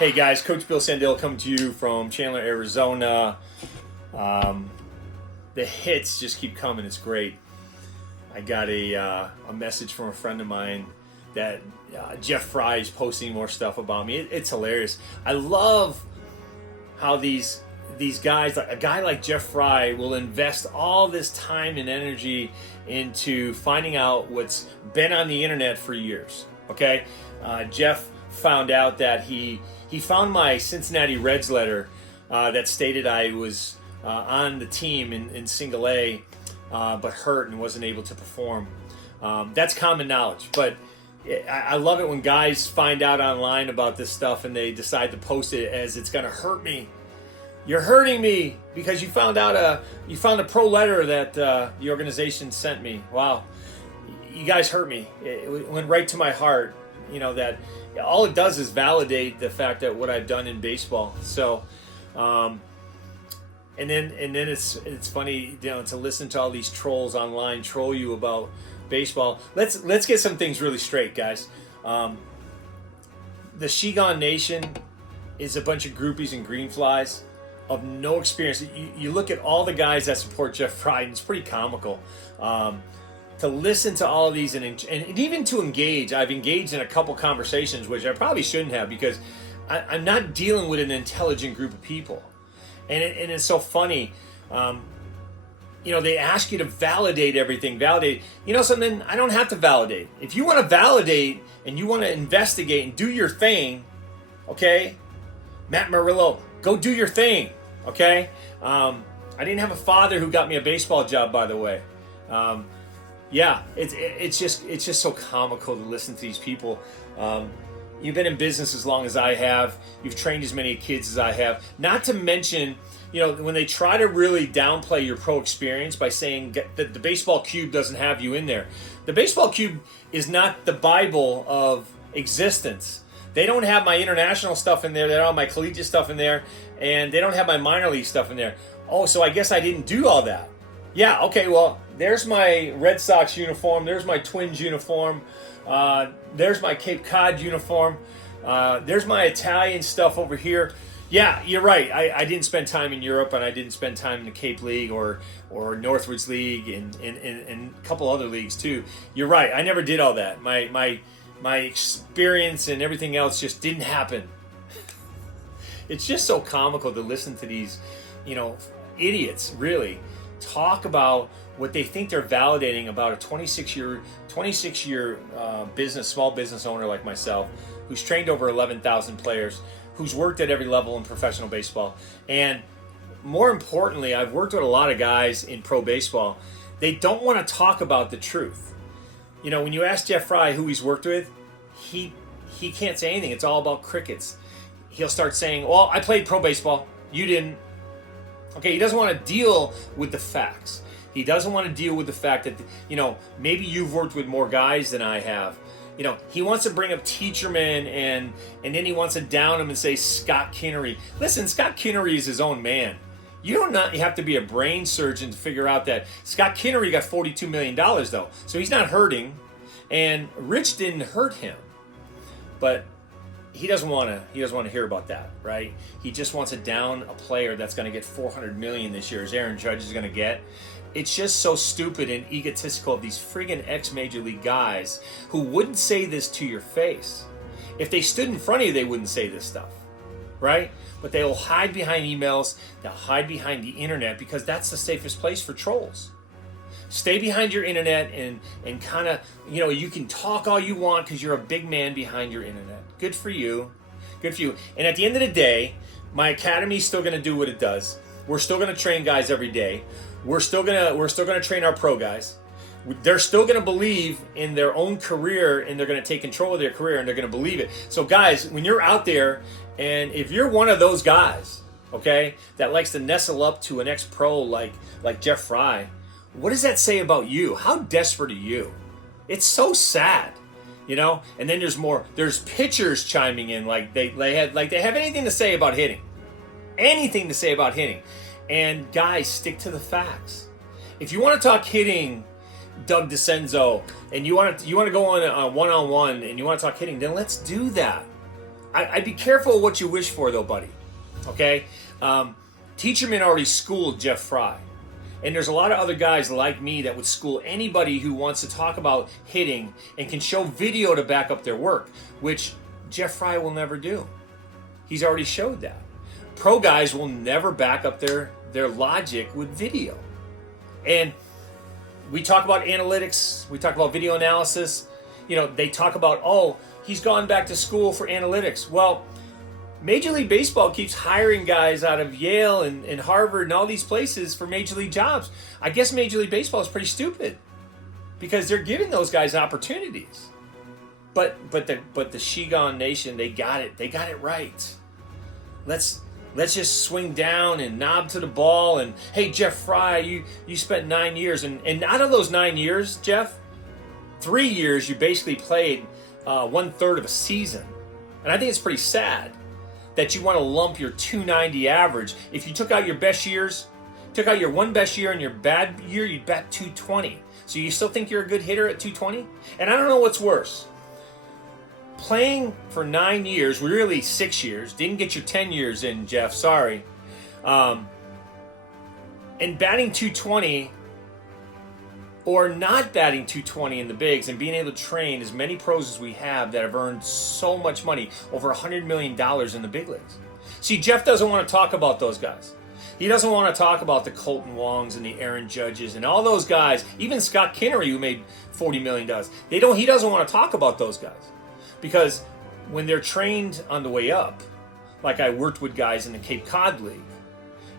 Hey guys, Coach Bill Sandell coming to you from Chandler, Arizona. The hits just keep coming. It's great. I got a message from a friend of mine that Jeff Frye is posting more stuff about me. It's hilarious. I love how these guys, like a guy like Jeff Frye, will invest all this time and energy into finding out what's been on the internet for years. Okay, Jeff found out that he found my Cincinnati Reds letter that stated I was on the team in single A, but hurt and wasn't able to perform. That's common knowledge, but I love it when guys find out online about this stuff and they decide to post it as it's going to hurt me. You're hurting me because you found a pro letter that the organization sent me. Wow, you guys hurt me. It went right to my heart. You know that all it does is validate the fact that what I've done in baseball. So, and then it's funny, you know, to listen to all these trolls online troll you about baseball. Let's get some things really straight, guys. The Shegone Nation is a bunch of groupies and greenflies of no experience. You look at all the guys that support Jeff Frye, and it's pretty comical. To listen to all of these and even to engage. I've engaged in a couple conversations, which I probably shouldn't have because I'm not dealing with an intelligent group of people. And it's so funny. You know, they ask you to validate everything. Validate. You know something? I don't have to validate. If you want to validate and you want to investigate and do your thing, okay? Matt Murillo, go do your thing, okay? I didn't have a father who got me a baseball job, by the way. Yeah, it's just so comical to listen to these people. You've been in business as long as I have. You've trained as many kids as I have. Not to mention, you know, when they try to really downplay your pro experience by saying that the baseball cube doesn't have you in there. The baseball cube is not the Bible of existence. They don't have my international stuff in there. They don't have my collegiate stuff in there. And they don't have my minor league stuff in there. Oh, so I guess I didn't do all that. Yeah, okay, well, there's my Red Sox uniform. There's my Twins uniform. There's my Cape Cod uniform. There's my Italian stuff over here. Yeah, you're right. I didn't spend time in Europe, and I didn't spend time in the Cape League or Northwoods League and a couple other leagues too. You're right. I never did all that. My experience and everything else just didn't happen. It's just so comical to listen to these, you know, idiots really talk about what they think they're validating about a 26-year small business owner like myself, who's trained over 11,000 players, who's worked at every level in professional baseball. And more importantly, I've worked with a lot of guys in pro baseball. They don't want to talk about the truth. You know, when you ask Jeff Frye who he's worked with, he can't say anything. It's all about crickets. He'll start saying, well, I played pro baseball. You didn't. Okay, he doesn't want to deal with the facts. He doesn't want to deal with the fact that, you know, maybe you've worked with more guys than I have. You know, he wants to bring up Teacherman and then he wants to down him and say Scott Kinnery. Listen, Scott Kinnery is his own man. You have to be a brain surgeon to figure out that Scott Kinnery got $42 million though. So he's not hurting. And Rich didn't hurt him. But he doesn't want to hear about that, right? He just wants to down a player that's going to get $400 million this year, as Aaron Judge is going to get. It's just so stupid and egotistical of these friggin' ex-major league guys who wouldn't say this to your face. If they stood in front of you, they wouldn't say this stuff, right? But they'll hide behind emails, they'll hide behind the internet because that's the safest place for trolls. Stay behind your internet and kind of, you know, you can talk all you want because you're a big man behind your internet. Good for you. Good for you. And at the end of the day, my academy's still going to do what it does. We're still going to train guys every day. We're still gonna train our pro guys. They're still gonna believe in their own career, and they're gonna take control of their career, and they're gonna believe it. So, guys, when you're out there, and if you're one of those guys, okay, that likes to nestle up to an ex-pro like Jeff Frye, what does that say about you? How desperate are you? It's so sad, you know. And then there's pitchers chiming in like they have anything to say about hitting, And guys, stick to the facts. If you want to talk hitting, Doug DeCenzo, and you want to go on a one-on-one and you want to talk hitting, then let's do that. I'd be careful of what you wish for, though, buddy. Okay? Teacherman already schooled Jeff Frye. And there's a lot of other guys like me that would school anybody who wants to talk about hitting and can show video to back up their work, which Jeff Frye will never do. He's already showed that. Pro guys will never back up their logic with video. And we talk about analytics, we talk about video analysis. You know, they talk about, oh, he's gone back to school for analytics. Well, Major League Baseball keeps hiring guys out of Yale and Harvard and all these places for Major League jobs. I guess Major League Baseball is pretty stupid because they're giving those guys opportunities. But the Shegone Nation, they got it. They got it right. Let's just swing down and knob to the ball. And hey, Jeff Frye, you spent 9 years, and out of those 9 years, Jeff, 3 years you basically played 1/3 of a season, and I think it's pretty sad that you want to lump your 290 average. If you took out your best years, took out your one best year and your bad year, you'd bat 220. So you still think you're a good hitter at 220? And I don't know what's worse. Playing for 9 years, really 6 years, didn't get your 10 years in, Jeff, sorry. And batting 220 or not batting 220 in the bigs and being able to train as many pros as we have that have earned so much money, over $100 million in the big leagues. See, Jeff doesn't want to talk about those guys. He doesn't want to talk about the Colton Wongs and the Aaron Judges and all those guys, even Scott Kinnery, who made $40 million. He doesn't want to talk about those guys because when they're trained on the way up, like I worked with guys in the Cape Cod League,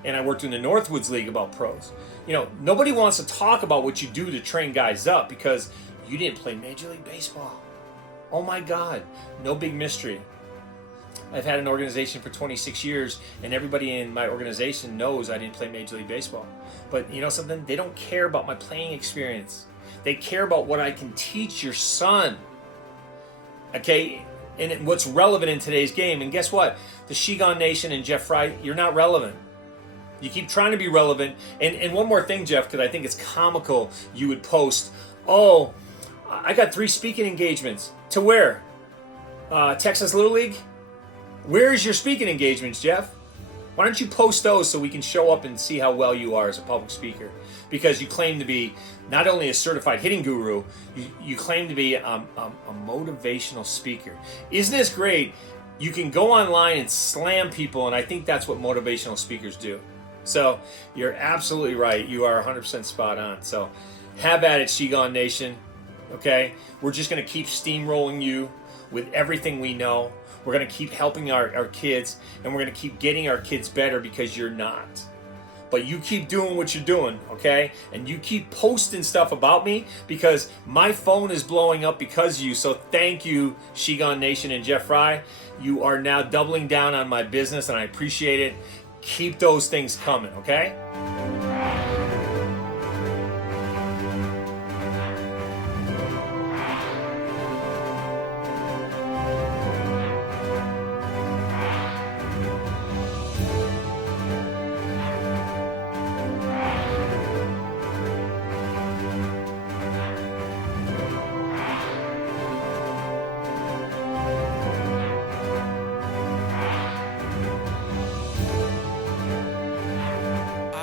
and I worked in the Northwoods League about pros. You know, nobody wants to talk about what you do to train guys up because you didn't play Major League Baseball. Oh my God, no big mystery. I've had an organization for 26 years, and everybody in my organization knows I didn't play Major League Baseball. But you know something? They don't care about my playing experience. They care about what I can teach your son. Okay? And what's relevant in today's game. And guess what? The Shegone Nation and Jeff Frye, you're not relevant. You keep trying to be relevant. And one more thing, Jeff, because I think it's comical, you would post, oh, I got 3 speaking engagements. To where? Texas Little League? Where's your speaking engagements, Jeff? Why don't you post those so we can show up and see how well you are as a public speaker? Because you claim to be not only a certified hitting guru, you claim to be a motivational speaker. Isn't this great? You can go online and slam people, and I think that's what motivational speakers do. So you're absolutely right. You are 100% spot on. So have at it, Shegone Nation. Okay? We're just going to keep steamrolling you with everything we know. We're going to keep helping our kids, and we're going to keep getting our kids better because you're not. But you keep doing what you're doing, okay? And you keep posting stuff about me because my phone is blowing up because of you. So thank you, Shegone Nation and Jeff Frye. You are now doubling down on my business, and I appreciate it. Keep those things coming, okay?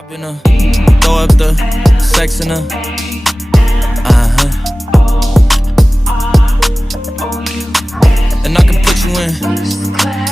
Been throw up the sex in her. And I can put you in